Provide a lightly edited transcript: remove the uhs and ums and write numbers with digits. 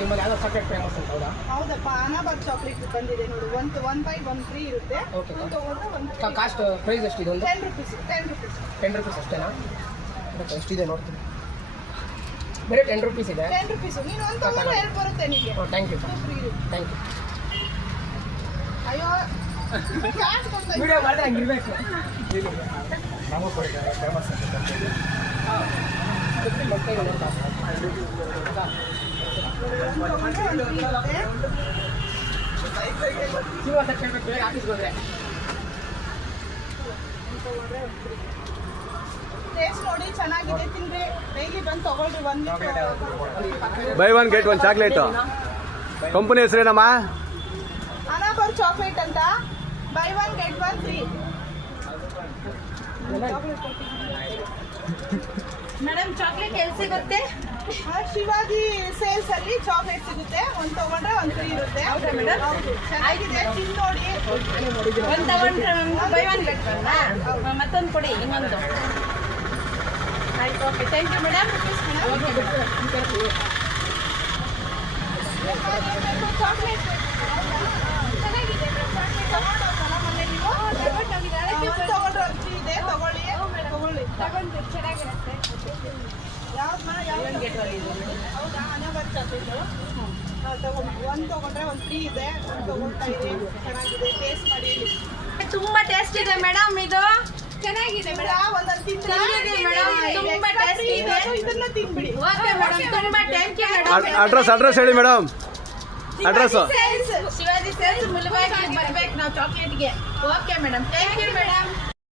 ನಿಮ್ಮಲ್ಲಿ ಯಾವ್ದು chocolate famous ಅಂತ ಹೌದಾ? ಹೌದಪ್ಪ, ಅನಾಬಾದ್ ಚಾಕ್ಲೇಟ್ ಬಂದಿದೆ ನೋಡು. 1 buy 1 free ಇರುತ್ತೆ. ಓಕೆ. ಒಂದು ಕಾಸ್ಟ್ ಪ್ರೈಸ್ ಎಷ್ಟಿದೆ? ಒಂದು 10 rupees. 10 rupees ಅಷ್ಟೇನಾ? ಎಷ್ಟಿದೆ ನೋಡ್ತೀನಿ. ಬೇರೆ 10 rupees ಇದೆ. 10 rupees. ನೀನು ಒಂದು ತಗೊಂಡ್ರೆ 2 ಬರುತ್ತೆ ನಿಮಗೆ. ಥ್ಯಾಂಕ್ ಯು ಫ್ರೀ ಇರುತ್ತೆ. Thank you. ಅಯ್ಯೋ ಕ್ಯಾಶ್ ಕೊಡ್ತಾ ವಿಡಿಯೋ ಮಾಡಿದ್ರೆ ಹಂಗಿರ್ಬೇಕು. ನಮಗೂ ಕೊಡ್ತಾರೆ ಫೇಮಸ್ ಅಂತ ಟೇಸ್ಟ್ ನೋಡಿ, ಚೆನ್ನಾಗಿದೆ, ತಿನ್ರಿ. ಡೈಲಿ ಬಂದು ತಗೊಳ್ರಿ. Buy one get one chocolate. Company ಹೆಸರೇನಮ್ಮ? ಅನಾಬಾದ್ ಚಾಕ್ಲೇಟ್ ಅಂತ. Buy 1 get 1 free. Madam chocolate ಎಲ್ಲಿ ಸಿಗುತ್ತೆ? ಶಿವಾಜಿ ಸೇಲ್ಸ್ ಅಲ್ಲಿ ಚಾಕ್ಲೇಟ್ ಸಿಗುತ್ತೆ. ಒಂದು ತಗೊಂಡ್ರೆ 1 ಫ್ರೀ ಇರುತ್ತೆ. ಹೌದಾ ಮೇಡಮ್? ಹೌದು, ಚೆನ್ನಾಗಿದೆ, ತಿಂದು ನೋಡಿ. ಒಂದು ತಗೊಂಡ್ರೆ ಬೈ ಒನ್ ಗೆಟ್ ಒನ್. ಮತ್ತೊಂದು ಕೊಡಿ, ಇನ್ನೊಂದು. ಆಯ್ತು, okay, thank you madam. Chocolate ಚೆನ್ನಾಗಿದೆ. ತಗೊಂಡೋಗಲ್ಲ ಮೊನ್ನೆ ನೀವು? ಒಂದು ತಗೊಂಡ್ರೆ 1 ಫ್ರೀ ಇದೆ. ತಗೊಳ್ಳಿ. ತಗೊಂಡು ಚೆನ್ನಾಗಿರುತ್ತೆ. ಯಾವ್ದು ಹೌದಾ? ಅನಾಬಾದ್ ಚಾಕ್ಲೇಟು. ತಗೊಂಡು 1 ತಗೊಂಡ್ರೆ 1 ಫ್ರೀ ಇದೆ. 1 ತಗೊಳ್ತಾ ಇದೆ. ಚೆನ್ನಾಗಿದೆ, ಟೇಸ್ಟ್ ಮಾಡಿ. ತುಂಬಾ ಟೇಸ್ಟ್ ಇದೆ ಮೇಡಮ್. ಇದು ಚೆನ್ನಾಗಿದೆ ಮೇಡಮ್. ಒಂದೊಂದು ತಿಂದ್ರೆ ತುಂಬಾ ಟೇಸ್ಟ್ ಇದೆ. ಇದನ್ನ ತಿನ್ಬಿಡಿ. ಓಕೆ ಮೇಡಮ್, ತುಂಬಾ ಥ್ಯಾಂಕ್ ಯು ಮೇಡಮ್. ಅಡ್ರೆಸ್ ಹೇಳಿ ಮೇಡಮ್. ಅಡ್ರೆಸ್ಸು ಶಿವಾಜಿ ಸೇಲ್ಸ್ ಮುಳುಬಾಗಿಲಿಗೆ ಬರ್ಬೇಕು ನಾವು ಚಾಕ್ಲೇಟ್ಗೆ. Okay madam, thank you madam.